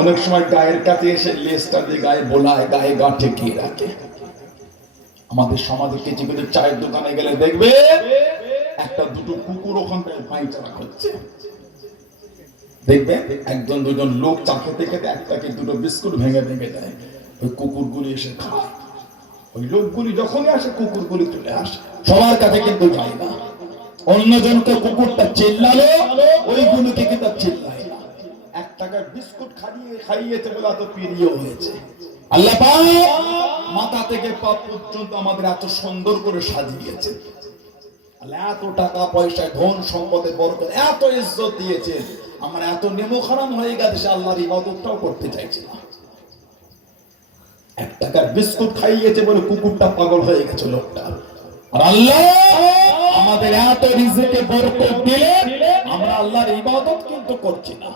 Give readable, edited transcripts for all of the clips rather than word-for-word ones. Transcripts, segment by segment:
অনেক সময় গায়ের কাছে এসে লেজটা দিয়ে গায়ে বোলায়, গায়ে গা ঠেকিয়ে রাখে। আমাদের সমাজে কিছু কিছু চায়ের দোকানে গেলে দেখবে একটা দুটো কুকুর ওখানটায় পায়চারা করছে। দেখবেন একজন দুজন লোক চা খেতে খেতে একটাকে দুটো বিস্কুট ভেঙে ভেঙে দেয়, ওই কুকুরগুলি এসে খায়। ওই লোকগুলি যখনই আসে কুকুরগুলি চলে আসে, সবার কাছে কিন্তু যায় না। অন্যজনকে কুকুরটা চিল্লালো, ওইগুলোকে কিন্তু চিল্লায় না। 1 টাকার বিস্কুট খাইয়েছে বলে এত প্রিয় হয়েছে। আল্লাহ পাক মাথা থেকে পা পর্যন্ত আমাদের এত সুন্দর করে সাজিয়েছে। আল্লাহ এত টাকা পয়সা ধন সম্পদে বরকত এত ইজ্জত দিয়েছে, আমার এত নেমোখারাম হয়ে গেছে আল্লাহর ইবাদতটাও করতে চাইছে না। 1 টাকার বিস্কুট খাইয়েছে বলে কুকুরটা পাগল হয়ে গেছে লোকটা। আর আল্লাহ আমাদের এত রিজিকে বরকত দিলে আমরা আল্লাহর ইবাদত কিন্তু করছি না।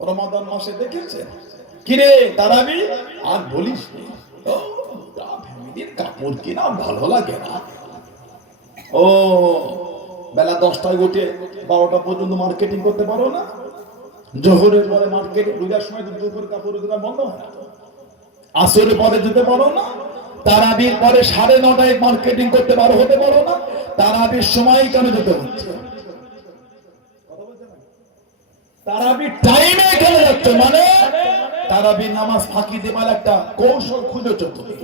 রমাদান মাসে দেখেছেন কিরে তারাবি আর বলিস নি, ফ্যামিলির কাপড় কিনা ভালো লাগে না। ও বেলা 10টায় উঠে 12টা পর্যন্ত মার্কেটিং করতে পারো না? জোহরের পরে মার্কেটিং, রোজার সময় তো জোহর কাপড়ের দোকান বন্ধ হয় না। আসরের পরে যেতে পারো না, তারাবির পরে 9:30টায় মার্কেটিং করতে পারো, হতে পারো না। তারাবির সময় কেন যেতে হচ্ছে? তারাবির টাইমে কেন যাচ্ছে? মানে তারাবির নামাজ ফাঁকি দেবার একটা কৌশল খুঁজেছ তুমি।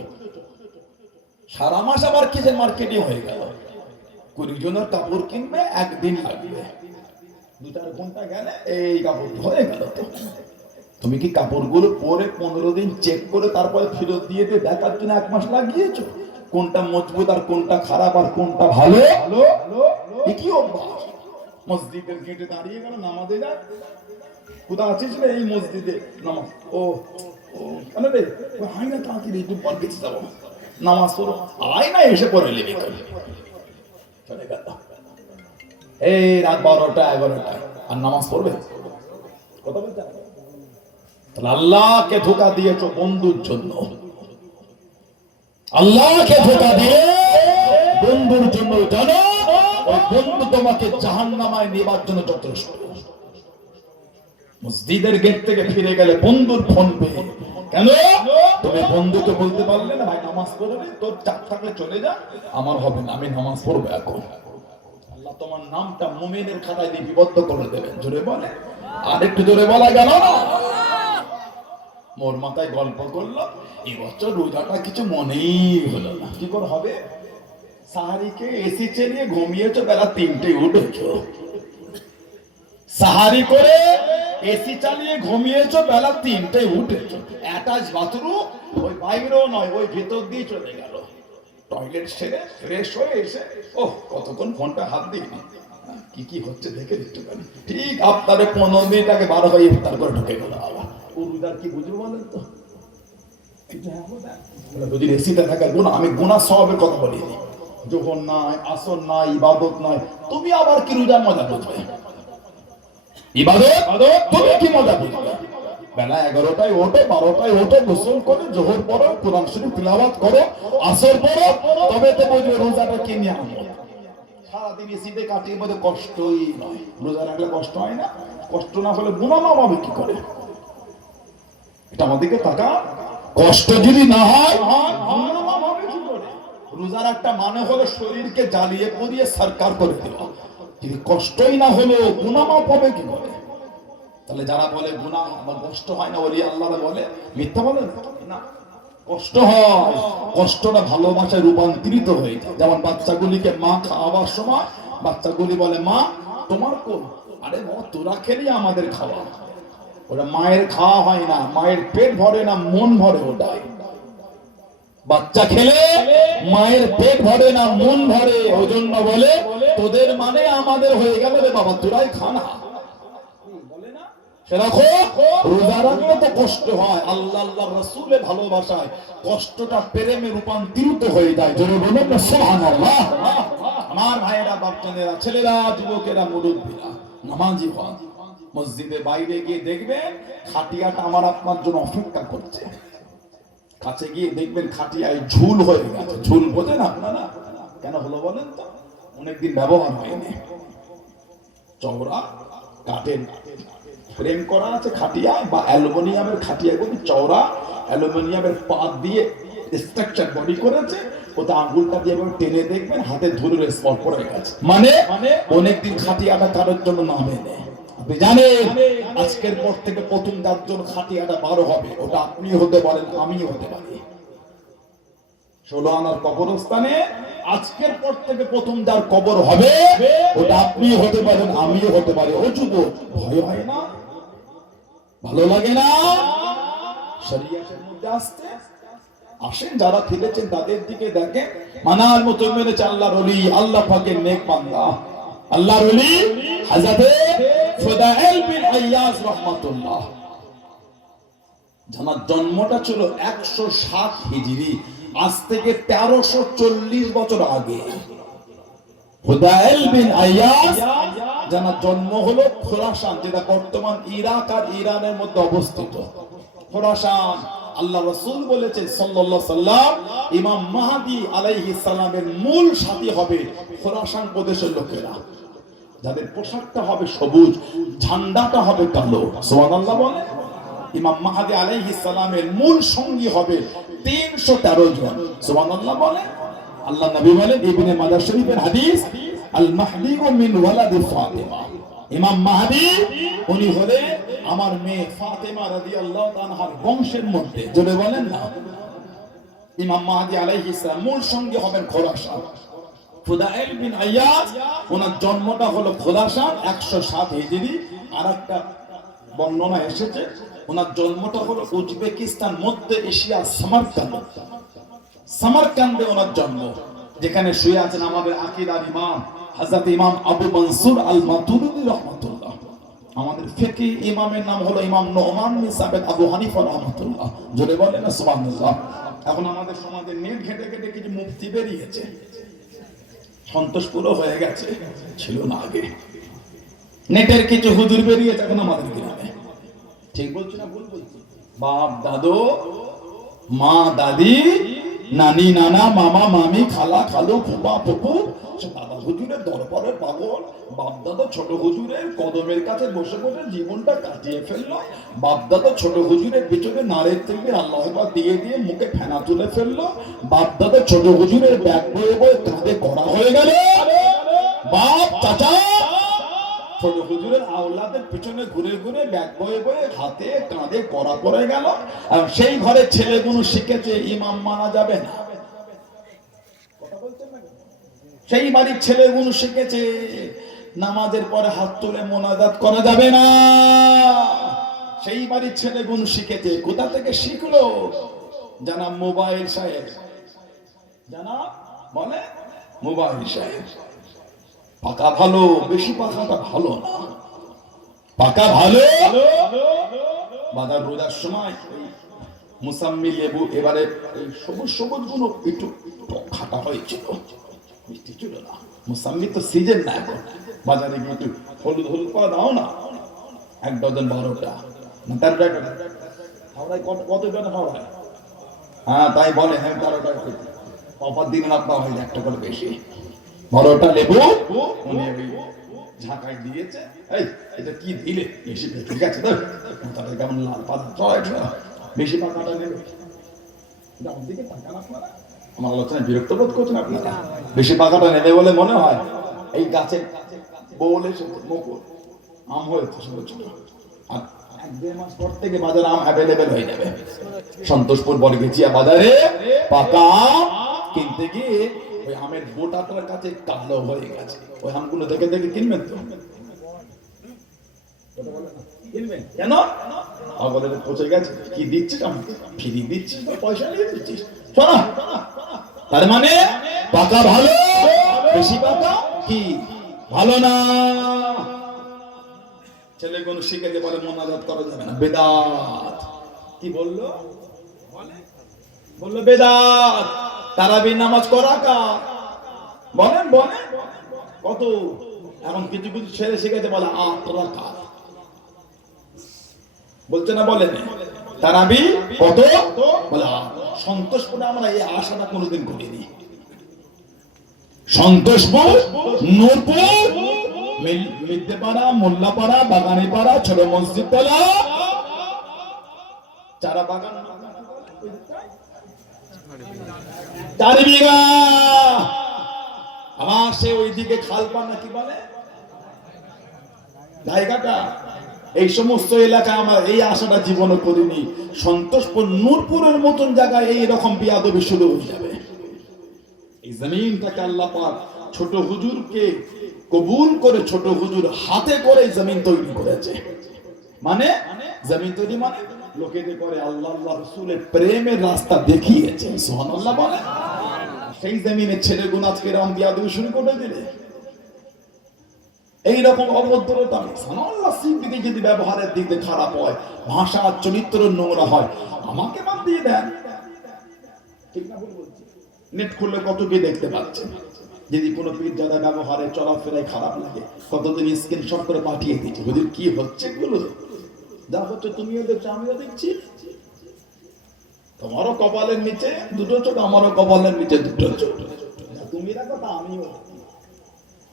সারা মাস আবার কিসের মার্কেটিং হয়ে গেল? 20 জনের কাপড় কিনবে, একদিন লাগবে, 2-4 ঘন্টা গেলে এই কাপড় হয়ে গেল। তুমি কি কাপড়গুলো পরে 15 দিন চেক করে তারপরে ফেরত দিয়ে দিয়ে দেখার জন্য 1 মাস লাগিয়েছো কোনটা মজবুত আর কোনটা খারাপ আর কোনটা ভালো? কি অভ্যাস? মসজিদের গেটে দাঁড়িয়ে গেল নামাজে যায়, কোথা আছিস রে? এই মসজিদে নামাজ। ও কেন রে? হাই না তাড়াতাড়ি একটু মার্কেটে যাবো, নামাজ পড়ো। আয় না, এসে পড়ে লেগে গেল, চলে গেল। এই রাত 12টা 11টায় আর নামাজ পড়বে? কথা বলতে আল্লাহকে ধোঁকা দিয়েছো বন্ধুর জন্য। আল্লাহকে ধোঁকা দিয়ে বন্ধুর জন্য, জানো ওই বন্ধু তোমাকে জাহান্নামায় নেবার জন্য যথেষ্ট। মসজিদের গেট থেকে ফিরে গেলে বন্ধুর ফোন পেয়ে, কেন তুমি বন্ধুকে বলতে পারলে না ভাই নামাজ পড়বে? তোর চাপ থাকলে চলে যা, আমার হবে না, আমি নামাজ পড়বো এখন। আল্লাহ তোমার নামটা মুমিনের খাতায় লিপিবদ্ধ করে দেবেন। জোরে বলে, আর একটু জোরে বলা গেল না? মোর মাথায় গল্প করলো, এবছর রোজাটা কিছু মনেই হলো না। কি করে হবে? সাহারিকে এসি চালিয়ে ঘুমিয়েছো, বেলা 3টায় উঠেছো। সাহারি করে এসি চালিয়ে ঘুমিয়েছো, বেলা 3টায় উঠেছো। অ্যাটাচ বাথরুম, ওই বাইরেও নয়, ওই ভেতর দিয়ে চলে গেল। টয়লেট সেরে ফ্রেশ হয়ে এসে কতক্ষণ ফোনটা হাত দিইনি, কি কি হচ্ছে দেখে দিতে পারি। ঠিক আপনারে 15 মিনিট আগে 12 হয়ে ইফতার করে ঢুকে গেল। আবার রোজার কি বুঝবো বলেন তো? যদি এসিতে থাকার গুণা, আমি গুনাহ সওয়াবের কথা বলিনি। যখন নাই, আসর নাই, ইবাদত নাই, তুমি আবার কি রোজার মজা বুঝবে? ইবাদত তুমি কি মজা বুঝবে? বেলা 11টায় ওঠো, 12টায় ওঠো, গোসল করে জোহর পড়ো, কোরআন শরীফ তিলাওয়াত করো, আসর পড়ো, তবে তো বুঝবে রোজাটা কি নিয়ামত। সারাদিন এসিতে কাটিয়ে মধ্যে কষ্টই নয়। রোজা রাখলে কষ্ট হয় না? কষ্ট না হলে গুনাহ মাফ হবে কি করে? এটা আমাদেরকে তাকা, কষ্ট যদি না হয় গুনাহ মাফ হবে কি করে? রোজার একটা মানে হলো শরীরকে জ্বালিয়ে পুড়িয়ে সরকার করে দেওয়া। যদি কষ্টই না হলো গুনাহ মাফ হবে কি করে? তাহলে যারা বলে গুনাহ আমার কষ্ট হয় না, ওলি আল্লাহ বলে, মিথ্যা বলে না। কষ্ট হয়, কষ্টটা ভালোবাসায় রূপান্তরিত হয়ে যায়। যেমন বাচ্চাগুলিকে মা খাওয়াবার সময় বাচ্চাগুলি বলে, মা তোমার কোন? আরে বাবা, তোরা খেলি আমাদের খাওয়া। ওটা মায়ের খাওয়া হয় না, মায়ের পেট ভরে না, মন ভরে ওটাই। বাচ্চা খেলে মায়ের পেট ভরে না, মন ভরে। ওই জন্য বলে তোদের মানে আমাদের হয়ে গেল রে বাবা, তোরাই খানা। রোজা রাখলে তো কষ্ট হয়, আল্লাহ আল্লাহ রাসূলের ভালোবাসায় কষ্টটা প্রেমে রূপান্তরিত হয়ে যায়। জোরে বলুন না সুবহানাল্লাহ। আমার ভাইয়েরা, বাচ্চারা, ছেলেরা, যুবকেরা, মুরব্বীরা, নামাজি হন, মসজিদের বাইরে গিয়ে দেখবেন খাটিয়াটা আমার আপনার জন্য অপেক্ষা করছে। কাছে গিয়ে দেখবেন খাটিয়ায় ঝুল হয়ে গেছে। ঝুল বোঝেন আপনারা? কেন হলো বলেন তো? অনেকদিন ব্যবহার হয়নি। চওড়া কাঠের ফ্রেম করা আছে খাটিয়া বা অ্যালুমিনিয়ামের খাটিয়াগুলো চওড়া অ্যালুমিনিয়ামের পাত দিয়ে স্ট্রাকচার বডি করেছে, ওটা আঙ্গুলটা দিয়ে টেনে দেখবেন হাতে ধুলোর স্পট পড়ে গেছে, মানে অনেকদিন খাটিয়াটা কারোর জন্য নামে নেই। আপনি জানেন আজকের পর থেকে প্রথম যার জন্য খাটিয়াটা 12 হবে, ওটা আপনি হতে পারেন, আমিও হতে পারি। 16 আনার কবরস্থানে আজকের পর থেকে প্রথম যার কবর হবে, ওটা আপনি হতে পারেন, আমিও হতে পারি। ও যুবক, ভয় হয় না? ভালো লাগে না শরীয়তের মধ্যে আসতে? আসেন, যারা ফিরেছেন তাদের দিকে দেখেন, মানার মতো মেনেছে আল্লাহর ওলি, আল্লাহ পাকের নেক বান্দা, আল্লাহর ওলি হযরতে ফুদাইল বিন আইয়াজ রাহমাতুল্লাহ। যার জন্মটা ছিল 107 হিজরি, আজ থেকে 1340 বছর আগে। ফুদাইল বিন আইয়াজ যার জন্ম হলো খোরাসান, যেটা বর্তমান ইরাক আর ইরানের মধ্যে অবস্থিত। খোরাসান, আল্লাহ রাসূল বলেছেন সাল্লাল্লাহু আলাইহি সাল্লাম, ইমাম মাহদী আলাইহিস সালামের মূল সাথী হবে খোরাসান প্রদেশের লোকেরা, যাদের পোশাকটা হবে সবুজ, ঝান্ডাটা হবে কালো। সুবহানাল্লাহ বলে। ইমাম মাহদী আলাইহিস সালামের মূল সঙ্গী হবে 313 জন। সুবহানাল্লাহ বলে। আল্লাহ নবী বলেন, ইবনে মাজাহ শরীফের হাদিস, আল মাহদী মিন ওয়ালাদি ফাতিমা, ইমাম মাহদী উনি হলে আমার মেয়ে ফাতেমা রাদিয়াল্লাহু তাআলার বংশের মধ্যে। জোরে বলেন না। ইমাম মাহদী আলাইহিস সালাম মূল সঙ্গী হবেন খোরাসান। ফুদাইল বিন আইয়াজ, ওনার জন্মটা হলো খোরাসান 107 হিজরি। আরেকটা বর্ণনা এসেছে ওনার জন্মটা হলো উজবেকিস্তান, মধ্য এশিয়া, সামারকান্দে ওনার জন্ম, যেখানে শুয়ে আছেন আমাদের আকীদার ইমাম হযরত ইমাম আবু মনসুর আল মাতুরিদি রাহমাতুল্লাহ। আমাদের ফিকহি ইমামের নাম হলো ইমাম নুমান বিন সাবিত আবু হানিফা রাহমাতুল্লাহ। জোরে বলেন না সুবহানাল্লাহ। এখন আমাদের সমাজে নেট ঘেটে ঘেটে কিছু মুফতি বেরিয়েছে, সন্তোষপুরও হয়ে গেছে, ছিল না আগে। নেটের কিছু হুজুর বেরিয়েছে এখন আমাদের গ্রামে। ঠিক বলছি না ভুল বলছি? বাপ দাদু, মা দাদি, নানি নানা, মামা মামি, খালা খালু, ফুপা ফুপু, দাদা হুজুরের দরবারের পাগল। বাপ দাদা ছোট হুজুরের কদমের কাছে বসে বসে জীবনটা কাটিয়ে ফেললো। বাপ দাদা ছোট হুজুরের পিছনে নারের থেকে আল্লাহ আকবার দিয়ে দিয়ে মুখে ফেনা তুলে ফেললো। বাপ দাদা ছোট হুজুরের ব্যাগ বয়ে বয়ে কাঁধে করা হয়ে গেল। বাপ চাচা ছোট হুজুরের আওলাদের পিছনে ঘুরে ঘুরে ব্যাগ বয়ে বয়ে হাতে কাঁধে করা পড়ে গেল। আর সেই ঘরে ছেলেগুলো শিখেছে ইমাম মানা যাবে না। সেই বাড়ির ছেলেগুলো শিখেছে নামাজের পরে হাত তুলে মোনাজাত করা যাবে না। সেই বাড়ির ছেলেগুলো শিখেছে, কোথা থেকে শিখলো? জানা মোবাইল সাহেব, জানা বলে মোবাইল সাহেব। পাকা ভালো, বেশি পাকাটা ভালো না। পাকা ভালো। বাজার রোজার সময় মুসাম্মি লেবু, এবারে এই সবুজ সবুজ গুলো একটু খাটা হয়েছিল, মিষ্টি ছিল না। মুসাম্মি তো সিজন না এখন, বাজারে গিয়ে একটু হলুদ হলুদ করা দাও না, 1 ডজন 12টা না 13টা। হাওড়ায় কত জন হাওড়ায়? হ্যাঁ তাই বলে, হ্যাঁ 13টা অফার দিন আপনার হয় 1টা করে বেশি। 12টা লেবু উনি ওই ঝাঁকায় দিয়েছে। এই এটা কি দিলে? বেশি ঠিক আছে তো, তাহলে কেমন লাল পাতা চয় বেশি পাকাটা নেবে। দিকে তাকান আপনারা, আমার আলোচনায় বিরক্ত বোধ করছেন আপনারা? বেশি পাকাটা নেবে বলে মনে হয় এই গাছের বউল এসেছে, মুকুল আম হয়েছে ছোট ছোট, আর 1-2 মাস পর থেকে বাজারে আম অ্যাভেলেবেল হয়ে যাবে। সন্তোষপুর বরগেচিয়া বাজারে পাকা আম কিনতে গিয়ে ওই আমের বোটাটার কাছে কালো হয়ে গেছে। ওই আমগুলো দেখে দেখে কিনবেন তো? কিনবেন কেন? আমাদের পচে গেছে। কি দিচ্ছিস? আমি ফ্রি দিচ্ছিস, পয়সা নিয়ে দিচ্ছিস? শোনা, তার মানে পাকা ভালো, বেশি পাকা কি ভালো না। ছেলেগুলো শিখেছে বলে মোনাজাত করা যাবে না, বেদাত। কি বললো? বললো বেদাত। তারাবির নামাজ করা কার? বলেন বলেন কত? এখন কিছু কিছু ছেলে শিখেছে বলে 8 রাকাত, বলছে না বলেন তারাবি কত বলে। সন্তোষপুরে আমরা এই আশাটা কোনোদিন করিনি। সন্তোষপুর, নূরপুর, মিদ্যেপাড়া, মোল্লাপাড়া, বাগানীপাড়া, ছোট মসজিদ তলা, চারা বাগান 4 বিঘা। আমার সে ওইদিকে খালপানা কি বলে জায়গাটা, এই সমস্ত এলাকায় আমার এই আশাটা জীবনে করিনি। সন্তোষপুর নূরপুরের মতন জায়গায় এইরকম বিয়াদবি শুরু হয়ে যাবে। এই জমিনটাকে আল্লাহ পাক ছোট হুজুরকে কবুল করে ছোট হুজুর হাতে করে জমিন তৈরি করেছে। মানে জমিন তৈরি মানে লোকেদের করে আল্লাহ আল্লাহ রাসূলের প্রেমের রাস্তা দেখিয়েছে। সুবহানাল্লাহ বলে। সেই জমিনে ছেলেগুলো আজকে এরকম বিয়াদবি শুরু করে দিলে, এইরকম অভদ্রতা আল্লাহ সিদ্দিকী যদি ব্যবহারের দিক দিয়ে খারাপ হয়, ভাষা চরিত্র নোংরা হয়, আমাকে বাদ দিয়ে দেন। ঠিক না ভুল বলছি? নেট খুললে কত কি দেখতে পাচ্ছেন। যদি কোনো পীরজাদা ব্যবহারে চলাফেরায় খারাপ লাগে, কতদিন স্ক্রিনশট করে পাঠিয়ে দিচ্ছি, হুজুর কি হচ্ছে এগুলো, যা হচ্ছে তুমিও দেখছো আমিও দেখছি। তোমারও কপালের নিচে দুটো চোখ, আমারও কপালের নিচে দুটো চোখ, তুমি রাখো তা আমিও।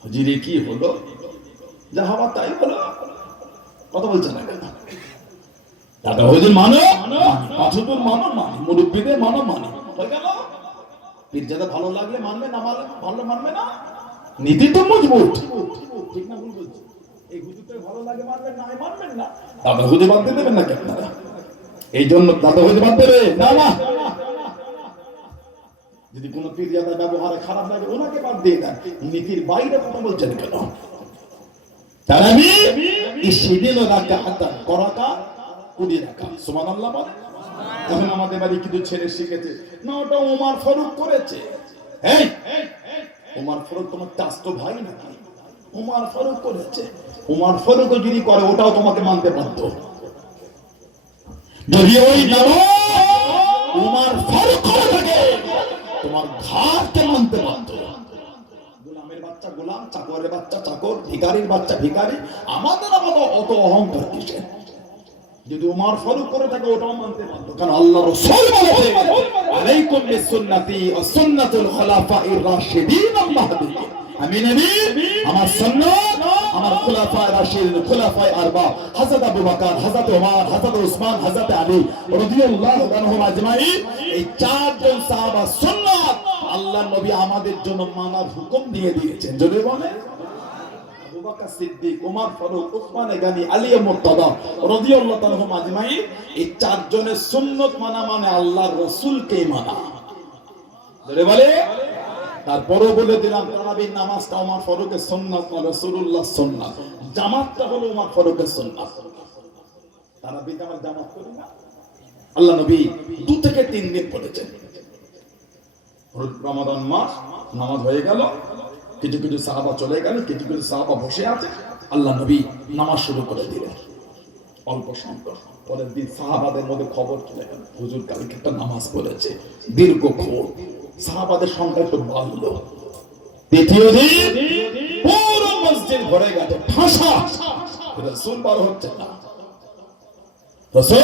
হুজুরে কি হলো, যা হবার তাই হলো, কথা বলছে না কেন? দাদা হুজুর মানো, পাঁচুর মানো, মানি মুরব্বীদের মানো, মানি হয়ে গেল। পীরজাদা ভালো লাগলে মানবে, না ভালো মানবে না। নীতি তো মজবুত, ঠিক না ভুল বলছি? এই হুজুরকে ভালো লাগে মানবেন, না মানবেন না। দাদা হুজুর বাদ দিয়ে দেবেন না কেন? এই জন্য দাদা হুজুর বাদ দেবে না, না। যদি কোনো পীরজাদা ব্যবহারে খারাপ লাগে ওনাকে বাদ দিয়ে দেন, নীতির বাইরে কথা বলছেন কেন? তারাবি ইসিদিন রাকাত করাকা 20 রাকাত। সুবহানাল্লাহ বলে। এখন আমাদের বাড়ি কিছু ছেলে শিখেছে না, ওটা ওমর ফারুক করেছে। এই ওমর ফারুক তোমার চাচতো ভাই নাকি? ওমর ফারুক করেছে। ওমর ফারুক যদি করে ওটাও তোমাকে মানতে বাধ্য। যদি ওই নামাজ ওমর ফারুক করে থাকে তোমার ঘাটকে মানতে বাধ্য। গোলামের বাচ্চা গোলাম, চাকরের বাচ্চা চাকর, ভিখারির বাচ্চা ভিখারি, আমাদের আবার অত অহংকার কিসের? যদি ওমর ফারুক করে থাকে ওটাও মানতে বাধ্য, কারণ আল্লাহ রাসূল বলেছে আলাইকুম বিসুন্নতি ওয়া সুন্নাতুল খুলাফায়ে রাশিদিন আল-মাহদিয়্যিন। আমি নবী, আমার সুন্নাত, আমার খুলাফায়ে রাশিদিন, খুলাফায়ে আরবা, হযরত আবু বকর, হযরত ওমর, হযরত উসমান, হযরত আলী রাদিয়াল্লাহু আনহুম আজমাইন, এই চারজন সাহাবা সুন্নাত আল্লাহ নবী আমাদের জন্য মানার হুকুম দিয়ে দিয়েছেন। যদি বলে আবু বকর সিদ্দিক, ওমর ফারুক, উসমান গনি, আলী মুর্তদা রাদিয়াল্লাহু আনহুম আজমাইন, এই চারজনের সুন্নাত মানা মানে আল্লাহর রাসূলকে মানা। যদি বলে তারপরও বলে দিলাম তারাবির নামাজটা ওমর ফারুকের সুন্নাত, রাসূলুল্লাহর সুন্নাত, জামাতটা হলো ওমর ফারুকের সুন্নাত। তারাবিতে আমরা জামাত করি না। আল্লাহ নবী 2 থেকে 3 দিন পড়েছেন। রমাদান মাস নামাজ হয়ে গেল, কিছু কিছু সাহাবা চলে গেল, কিছু কিছু সাহাবা বসে আছে, আল্লাহ নবী নামাজ শুরু করে দিলেন। অল্প সংখ্যক পরের দিন সাহাবাদের মধ্যে খবর চলে গেল, হুজুর কালকে একটা নামাজ পড়েছে দীর্ঘক্ষণ। সাহাবাদের সংখ্যা একটু বাড়লো। দ্বিতীয় দিন পুরো মসজিদ ভরে গেছে, ঠাসা। রাসূল বার হচ্ছে না। রাসূল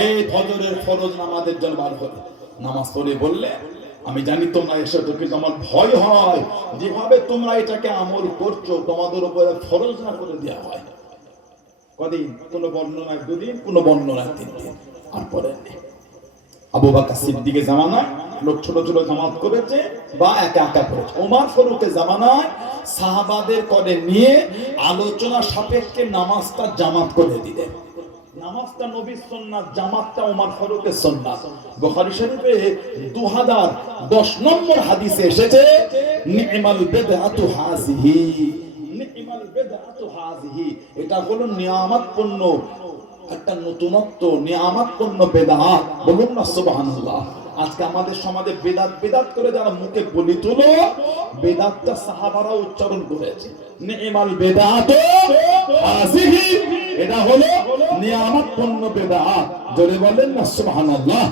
এই ফজরের ফরজ নামাজের জন্য বার হলো। নামাজ পড়ে বললে আমি জানি তোমরা এসে তো, কিন্তু আমার ভয় হয় যেভাবে তোমরা এটাকে আমল করছো তোমাদের উপরে ফরজ না করে দেওয়া হয়। কদিন কোন বর্ণনা 2 দিন, কোন বর্ণনা 3 দিন, আর পরে আবু বকর সিদ্দিকের জামানায় লোক ছোট ছোট জামাত করেছে বা একা একা করেছে। ওমর ফারুকের জামানায় সাহাবাদের করে নিয়ে আলোচনা সাপেক্ষে নামাজটা জামাত করে দিলেন। নামাজটা নবীর সুন্নাত, জামাতটা ওমর ফারুকের সুন্নাত। বুখারী শরীফে 2010 নম্বর হাদিসে এসেছে নি'মাল বিদআতু হাযিহি, নি'মাল বিদআতু হাযিহি, এটা হলো নিয়ামতপূর্ণ একটা নতুনত্ব, নিয়ামতপূর্ণ বেদাত। বলুন না সুবহানাল্লাহ। আজকে আমাদের সমাজে বেদাত বেদাত করে যারা মুখে বলি তুলো, বেদাতটা সাহাবারা উচ্চারণ করেছে নি'মাল বিদআতু হাযিহি, এটা হলো নিয়ামতপূর্ণ বেদাত। জোরে বলেন না সুবহানাল্লাহ।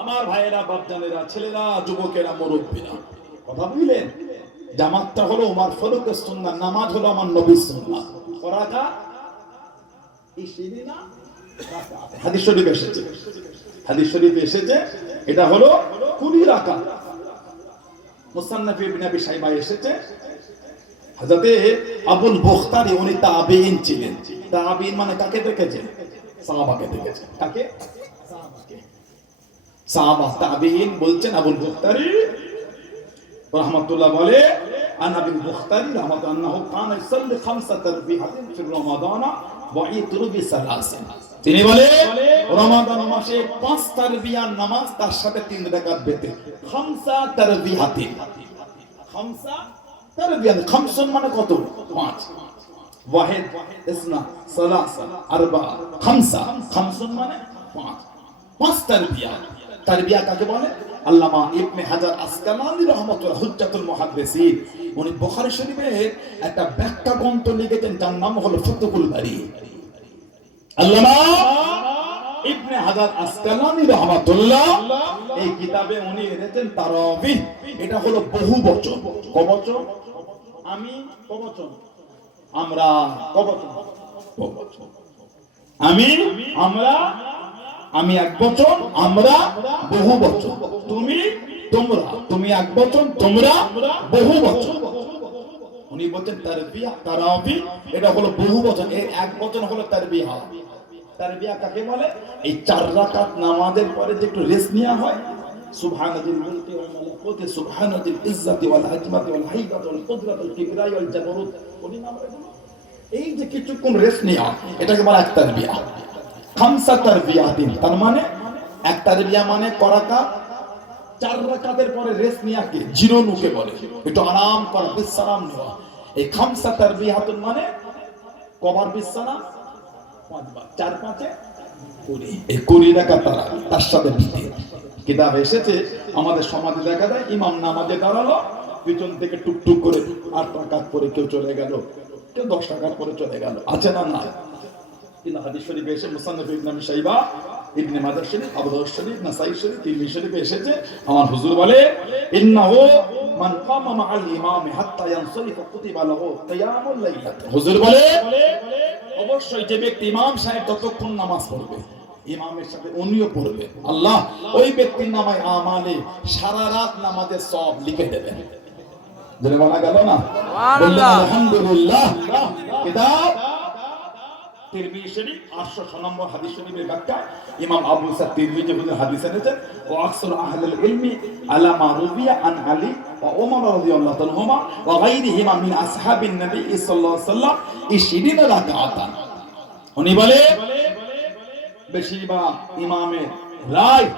আমার ভাইয়েরা, বাপজানেরা, ছেলেরা, যুবকেরা, মুরব্বীরা, কথা বুঝলেন? জামাতটা হলো ওমর ফারুকের সুন্নাত, নামাজ হলো আমার নবীর সুন্নাত। করাটা ইশরিনা রাকাত। হাদিস শরীফে এসেছে, হাদিস শরীফে এসেছে এটা হলো 20 রাকাত। মুসান্নাফ ইবনে আবি শাইবা এসেছে হযরতে আবুল বুখতারি উনি তাবেঈন ছিলেন। তাবেঈন মানে কাকে দেখেছেন? সাহাবাকে দেখেছেন। কাকে? সাহাবাকে। সাহাবা তাবেঈন বলছেন আবুল বুখতারি রাহমাতুল্লাহ বলে আন আবুল বুখতারি রাহমাতুল্লাহ কানা ইসাল্লি খামসা তারবিহাতিন ফি রমাদান ওয়া ইতরু বিসালাসিন। তিনি বলে রমাদান মাসে 5 তারবিয়ার নামাজ, তার সাথে 3 রাকাত বেতে। খামসা তারবিহাতিন, খামসা তারবিয়াত, খামসুন মানে কত? 5, ওয়াহিদ ইসনা সালাসা আরবা খামসা, খামসুন মানে 5 তারবিয়া। তারবিয়া কাকে বলে? আল্লামা ইবনে হাজার আসকালানি রাহমাতুল্লাহ হুজ্জাতুল মুহাদ্দিসিন উনি বুখারী শরীফের একটা ব্যাখ্যা গ্রন্থ লিখেছেন, যার নাম হলো ফাতহুল বারী। আল্লামা ইবনে হাজার আসকালানি রাহমাতুল্লাহ এই কিতাবে উনি লিখেছেন তারাবিহ, এটা হলো বহুবচন। কবচন? আমি কবচন, আমরা কবচন, বহুবচন। আমি, আমরা, আমি এক বচন, আমরা বহু বচন। তুমি, তোমরা, তুমি এক বচন, তোমরা বহু বচন। উনি বলেন তারবিয়া তারাবি এটা হলো বহু বচন, এর এক বচন হলো তারবিয়া। তারবিয়া কাকে বলে? এই 4 রাকাত নামাজের পরে যে একটু রেস্ট নেওয়া হয়, সুবহানাল মুলকি ওয়াল মালাকুতি সুবহানাল ইজ্জাতি ওয়াল আজমাতি ওয়াল হাইবাতি ওয়াল কুদরাতি ওয়াল কিবরিয়া ওয়াল জাবরুত, বলি না আমরা এগুলো? এই যে কিছুক্ষণ রেস্ট নেওয়া, এটাকে বলা এক তারবিয়া। খামসা তারবিয়াতিন, তার মানে এক তারবিয়া মানে করাকা 4 রাকাতের পরে রেস্ট নেওয়াকে জিরোনুকে বলে, একটু আরাম করা, বিশ্রাম নেওয়া। এই খামসা তারবিয়াতুন মানে কবার বিশ্রাম? 5 বার, 4 5 20, এই 20 রাকাত তারাবি, তার সাথে বিতে। কিতাবে এসেছে আমাদের সমাজে দেখা যায় ইমাম নামাজে দাঁড়ালো, পিছন থেকে টুকটুক করে 8 রাকাত পরে কেউ চলে গেল, কেউ 10 রাকাত পরে চলে গেল, আছে না? না। কিন্তু হাদিস শরীফে এসে মুসান্নাফ ইবনে আবি শাইবা, ইবনে মাজাহ শরীফ, আবু দাউদ শরীফ, নাসাই শরীফ, তিরমিজি শরীফে এসেছে আমার হুজুর বলে ইন্নাহু মান কামা মাআল ইমাম হাত্তা ইয়ানসরিফা কুতিবা লাহু কিয়ামুল লাইলাত। হুজুর বলে অবশ্যই যে ব্যক্তি ইমাম সাহেব ততক্ষণ নামাজ পড়বে, ইমামের সাথে উনিও পড়বে, আল্লাহ ওই ব্যক্তির নামে আমালে সারা রাত নামাজের সওয়াব লিখে দেবেন। জেনে বলা গেল না? সুবহানাল্লাহ, আলহামদুলিল্লাহ। কিতাব তিরমিজি শরীফ 806 নম্বর হাদিস শরীফের ব্যাখ্যা ইমাম আবু সাদ তিরমিজি হুজুর হাদিস এনেছেন, ও আকসার আহলুল ইলমি আলা মা রুবিয়া আন আলী ওয়া ওমর রাদিয়াল্লাহু তাআলাহুমা ওয়া গায়রিহিমা মিন আসহাবিন নবী সাল্লাল্লাহু আলাইহি ওয়াসাল্লাম 20 রাকাতান। উনি বলে বেশিরভাগ ইমামের রায়,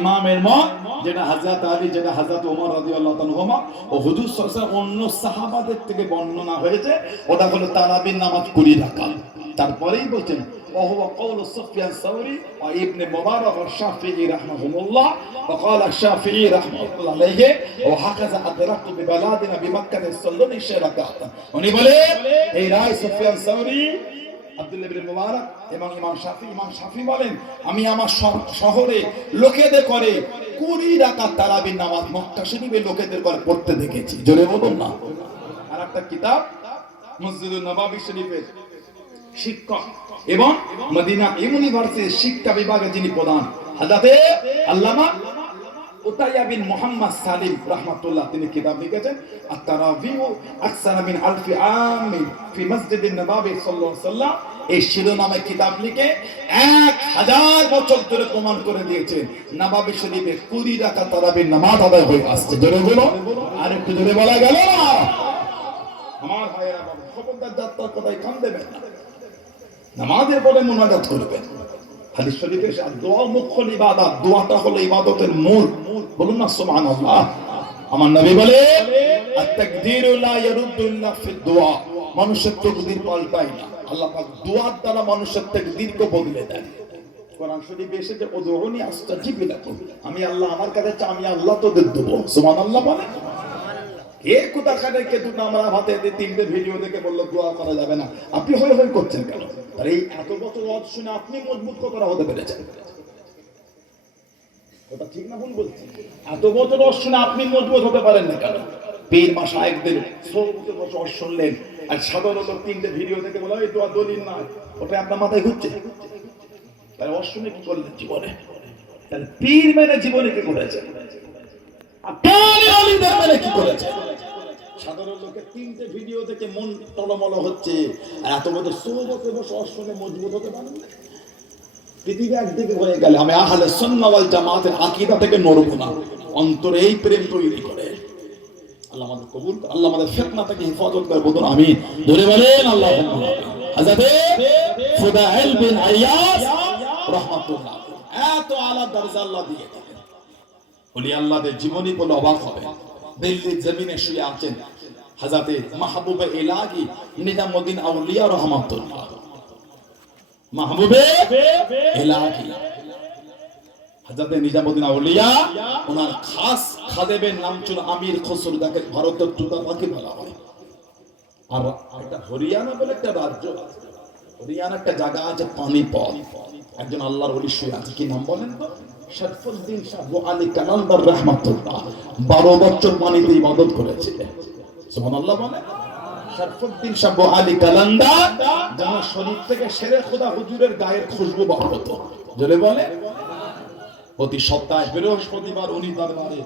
ইমামের মত যেটা হযরত আলী, যেটা হযরত ওমর রাদিয়াল্লাহু তাআলাহুমা ও হুজুর সাল্লাল্লাহু আলাইহি ওয়াসাল্লাম অন্য সাহাবাদের থেকে বর্ণনা হয়েছে, ওটা হলো তারাবির নামাজ 20 রাকাত। তারপরেই বলছেন وهو قول سفيان الثوري وابن مبارك والشافعي رحمهم الله وقال الشافعي رحمه الله عليه وهكذا أدركت ببلادنا بمكة يصلون 20 ركعة। উনি বলে এই রায় সুফিয়ান সাউরি, আব্দুল্লাহ ইবনে মুবারক এবং ইমাম শাফি বলেন আমি আমার শহরে লোকেদের করে 20 রাকাত তারাবির নামাজ মক্কা শরীফে লোকেদের করে পড়তে দেখেছি। জোরে বলুন না। আর একটা কিতাব মসজিদুন নববী শরীফের শিক্ষক এবং মদিনা ইউনিভার্সিটির শিক্ষা বিভাগে যিনি প্রধান হযরতে আল্লামা উতাইয়া বিন মুহাম্মদ সালিম রাহমাতুল্লাহ, তিনি কিতাব লিখেছেন আত-তারাবিহ আকসার মিন আলফি আম ফি মসজিদিন নববী সাল্লাল্লাহু আলাইহি ওয়াসাল্লাম। এই শিরোনামে কিতাব লিখে 1000 বছর ধরে প্রমাণ করে দিয়েছেন নববী শরীফে 20 রাকাত তারাবির নামাজ আদায় হয়ে আসছে। জোরে বলো, আর একটু জোরে বলা গেল না? আমার ভাইয়েরা বাবা, খবরদার যাত্রার কথাই কান দেবেন না, নামাজের পরে মুনাজাত করবেন। হাদিস শরীফে দোয়া মুখ্য ইবাদত, দোয়াটা হলো ইবাদতের মূল। বলুন না সুবহানাল্লাহ। আমার নবী বলে আত-তাকদীরু লা ইয়ারুদ্দু ইল্লা ফিদ-দুআ, মানুষের তাকদীর পাল্টায় না, আল্লাহ পাক দুআর দ্বারা মানুষের তাকদীরকে বদলে দেন। কোরআন শরীফে এসেছে উদউনি আস্তাজিব লাকুম, আমি আল্লাহ আমার কাছে চাই, আমি আল্লাহ তোদের দেব। সুবহানাল্লাহ বলে কে কোথা কাটে কে দুটো আমরা হাতে 3টে ভিডিও দেখে বললো দোয়া করা যাবে না, আপনি হই হই করছেন কেন? আর এই এত বছর ওয়াজ শুনে আপনি মজবুত কতটা হতে পেরেছেন? ওটা ঠিক না ভুল বলছি? এত বছর ওয়াজ শুনে আপনি মজবুত হতে পারেন না কেন? পীর মাশায়েখদের 70 বছর ওয়াজ শুনলেন আর সাধারণত 3টে ভিডিও দেখে বলা এই দোয়া দলিল না, ওটা আপনার মাথায় ঘুরছে। তাহলে ওয়াজ শুনে কি করলেন জীবনে? তাহলে পীর মেনে জীবনে কি করেছেন? আপনি আলিদের মেনে কি করেছেন? সাধারণ লোকের 3টে ভিডিও দেখে মন টলমল হচ্ছে, আর এত বছর সোহবতে বসে অশ্বনে মজবুত হতে পারেন না। পৃথিবী একদিকে হয়ে গেলে আমি আহলে সুন্নাহ ওয়াল জামাতের আকীদা থেকে নড়ব না। অন্তরে এই প্রেম তৈরি করে আল্লাহ আমাদের কবুল করে, আল্লাহ আমাদের ফিতনা থেকে হেফাজত করে, বলুন আমিন। ধরে বলেন আল্লাহুম্মা আমিন। হযরতে ফুদাইল বিন আইয়াস রাহমাতুল্লাহ এত আলা দরজা আল্লাহ দিয়ে দিলেন, ওলি আল্লাহদের জীবনী বলে অবাক হবে। দিল্লির জমিনে শুয়ে আছেন হযরতে মাহবুবে ইলাহি নিজামউদ্দিন আউলিয়া রাহমাতুল্লাহ, মাহবুবে ইলাহি হযরতে নিজামউদ্দিন আউলিয়া, ওনার খাস খাদেমের নাম ছিল আমির খসরু, যাকে ভারতের তুতা পাখি বলা হয়। আর একটা হরিয়ানা বলে একটা রাজ্য আছে, হরিয়ানা একটা জায়গা আছে পানিপত, একজন আল্লাহর ওলি শুয়ে আছে, কি নাম বলেন তো? শরফুদ্দিন শাহ আলী কালান্দার রাহমাতুল্লাহ 12 বছর পানিতে ইবাদত করেছিলেন। সুবহানাল্লাহ বলে। শরফুদ্দিন শাহ আলী কালান্দার যার শরীর থেকে শেরে খোদা হুজুরের গায়ের খুশবু বার হতো, জোরে বলে। প্রতি সপ্তাহে বৃহস্পতিবার উনি দরবারে